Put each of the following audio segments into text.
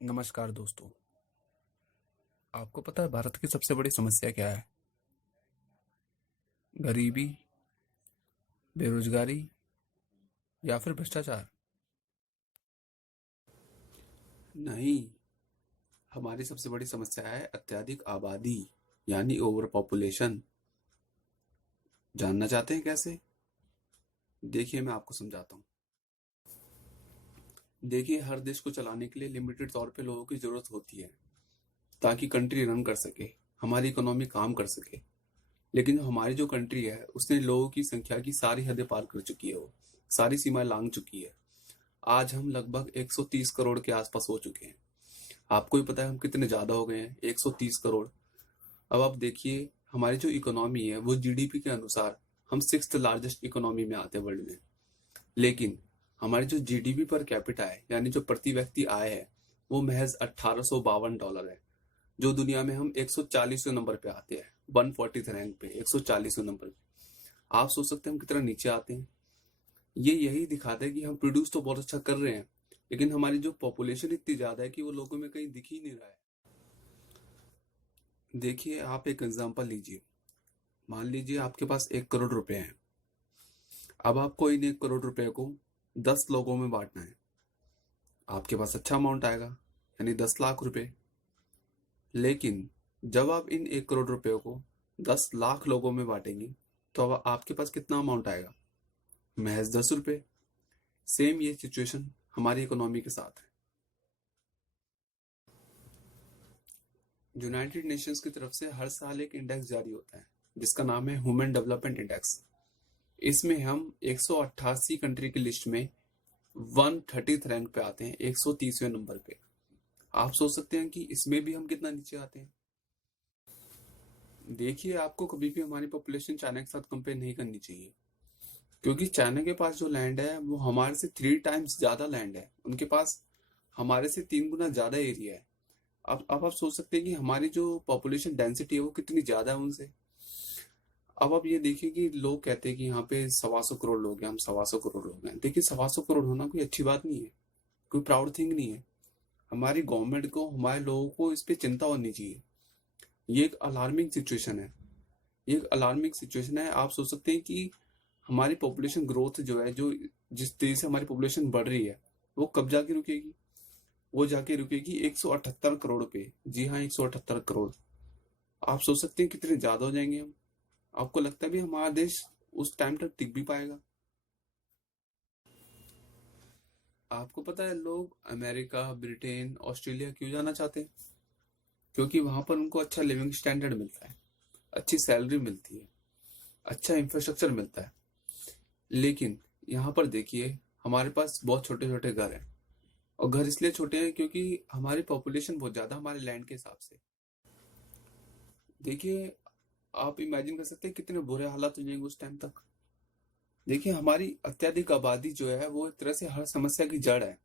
नमस्कार दोस्तों। आपको पता है भारत की सबसे बड़ी समस्या क्या है? गरीबी, बेरोजगारी या फिर भ्रष्टाचार? नहीं, हमारी सबसे बड़ी समस्या है अत्यधिक आबादी, यानी ओवर पॉपुलेशन। जानना चाहते हैं कैसे? देखिए, मैं आपको समझाता हूँ। देखिए, हर देश को चलाने के लिए लिमिटेड तौर पे लोगों की जरूरत होती है ताकि कंट्री रन कर सके, हमारी इकोनॉमी काम कर सके। लेकिन हमारी जो कंट्री है उसने लोगों की संख्या की सारी हदें पार कर चुकी है, वो सारी सीमाएं लांघ चुकी है। आज हम लगभग 130 करोड़ के आसपास हो चुके हैं। आपको ही पता है हम कितने ज्यादा हो गए हैं, 130 करोड़। अब आप देखिए, हमारी जो इकोनॉमी है वो जीडीपी के अनुसार हम सिक्स्थ लार्जेस्ट इकोनॉमी में आते हैं वर्ल्ड में। लेकिन हमारी जो जीडीपी पर कैपिटा है, यानी जो प्रति व्यक्ति आय है, वो महज $1852 है। जो दुनिया में हम 140वें नंबर पे आते हैं, 140th रैंक पे, 140वें नंबर पे। आप सोच सकते हैं हम कितना नीचे आते हैं। ये यही दिखाता है कि हम प्रोड्यूस तो बहुत अच्छा कर रहे हैं, लेकिन हमारी जो पॉपुलेशन इतनी ज्यादा है कि वो लोगों में कहीं दिख ही नहीं रहा है। देखिए, आप एक एग्जांपल लीजिए। मान लीजिए आपके पास 1 करोड़ रुपए हैं। अब आपको इन 1 करोड़ रुपए को 10 लोगों में बांटना है। आपके पास अच्छा अमाउंट आएगा, यानी 10 लाख रुपए। लेकिन जब आप इन 1 करोड़ रुपए को 10 लाख लोगों में बांटेंगे तो अब आपके पास कितना अमाउंट आएगा? महज 10 रुपए। सेम ये सिचुएशन हमारी इकोनॉमी के साथ है। यूनाइटेड नेशंस की तरफ से हर साल एक इंडेक्स जारी होता है जिसका नाम है ह्यूमन डेवलपमेंट इंडेक्स। इसमें हम 188 कंट्री की लिस्ट में 130th रैंक पे आते हैं, 130वें नंबर पे। आप सोच सकते हैं कि इसमें भी हम कितना नीचे आते हैं। देखिए, आपको कभी भी हमारी पॉपुलेशन चाइना के साथ कंपेयर नहीं करनी चाहिए, क्योंकि चाइना के पास जो लैंड है वो हमारे से 3 टाइम्स ज्यादा लैंड है। उनके पास हमारे से 3 गुना ज्यादा एरिया है। अब आप सोच सकते हैं कि हमारी जो पॉपुलेशन डेंसिटी है वो कितनी ज्यादा है उनसे। अब आप ये देखिए कि लोग कहते हैं कि यहाँ पे 125 करोड़ लोग हैं, हम 125 करोड़ लोग हैं। देखिए, 125 करोड़ होना कोई अच्छी बात नहीं है, कोई प्राउड थिंग नहीं है। हमारी गवर्नमेंट को, हमारे लोगों को इस पे चिंता होनी चाहिए। ये एक अलार्मिंग सिचुएशन है, ये एक अलार्मिंग सिचुएशन है। आप सोच सकते हैं कि हमारी पॉपुलेशन ग्रोथ जो है, जो जिस तेजी से हमारी पॉपुलेशन बढ़ रही है, वो कब जाके रुकेगी? वो जाके रुकेगी 178 करोड़ पे। जी हाँ, 178 करोड़। आप सोच सकते हैं कितने ज्यादा हो जाएंगे हम। आपको लगता है भी हमारा देश उस टाइम तक टिक भी पाएगा? आपको पता है लोग अमेरिका, ब्रिटेन, ऑस्ट्रेलिया क्यों जाना चाहते हैं? क्योंकि वहां पर उनको अच्छा लिविंग स्टैंडर्ड मिलता है, अच्छी सैलरी मिलती है, अच्छा इंफ्रास्ट्रक्चर मिलता है। लेकिन यहाँ पर देखिए, हमारे पास बहुत छोटे छोटे घर हैं। और घर इसलिए छोटे हैं क्योंकि हमारी पॉपुलेशन बहुत ज्यादा हमारे लैंड के हिसाब से। देखिए, आप इमेजिन कर सकते हैं कितने बुरे हालात हो जाएंगे उस टाइम तक। देखिए, हमारी अत्यधिक आबादी जो है वो एक तरह से हर समस्या की जड़ है।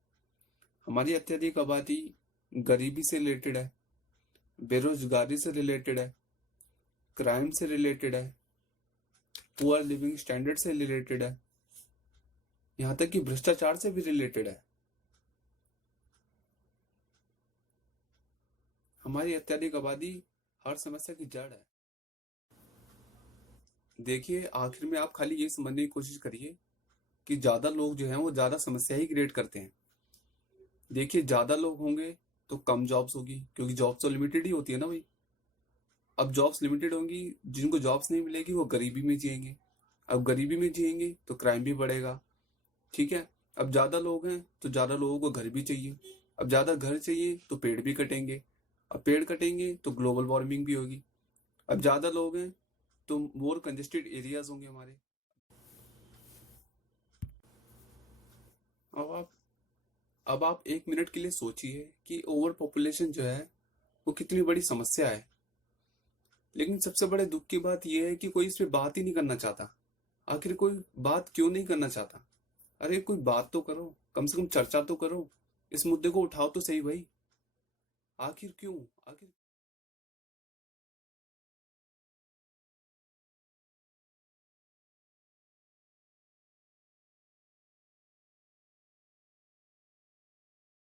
हमारी अत्यधिक आबादी गरीबी से रिलेटेड है, बेरोजगारी से रिलेटेड है, क्राइम से रिलेटेड है, पुअर लिविंग स्टैंडर्ड से रिलेटेड है, यहाँ तक कि भ्रष्टाचार से भी रिलेटेड है। हमारी अत्यधिक आबादी हर समस्या की जड़ है। देखिए, आखिर में आप खाली ये समझने की कोशिश करिए कि ज्यादा लोग जो हैं वो ज्यादा समस्या ही क्रिएट करते हैं। देखिए, ज्यादा लोग होंगे तो कम जॉब्स होगी, क्योंकि जॉब्स तो लिमिटेड ही होती है ना भाई। अब जॉब्स लिमिटेड होंगी, जिनको जॉब्स नहीं मिलेगी वो गरीबी में जिएंगे। अब गरीबी में जिएंगे तो क्राइम भी बढ़ेगा। ठीक है। अब ज्यादा लोग हैं तो ज्यादा लोगों को घर भी चाहिए। अब ज्यादा घर चाहिए तो पेड़ भी कटेंगे। अब पेड़ कटेंगे तो ग्लोबल वार्मिंग भी होगी। अब ज्यादा लोग हैं तो मोर कंजेस्टेड एरियाज होंगे हमारे। अब आप अब आप 1 मिनट के लिए सोचिए कि ओवर पॉपुलेशन जो है वो कितनी बड़ी समस्या है। लेकिन सबसे बड़े दुख की बात यह है कि कोई इस पे बात ही नहीं करना चाहता। आखिर कोई बात क्यों नहीं करना चाहता? अरे कोई बात तो करो, कम से कम चर्चा तो करो, इस मुद्दे को उठाओ तो सही भाई। आखिर क्यों? आखिर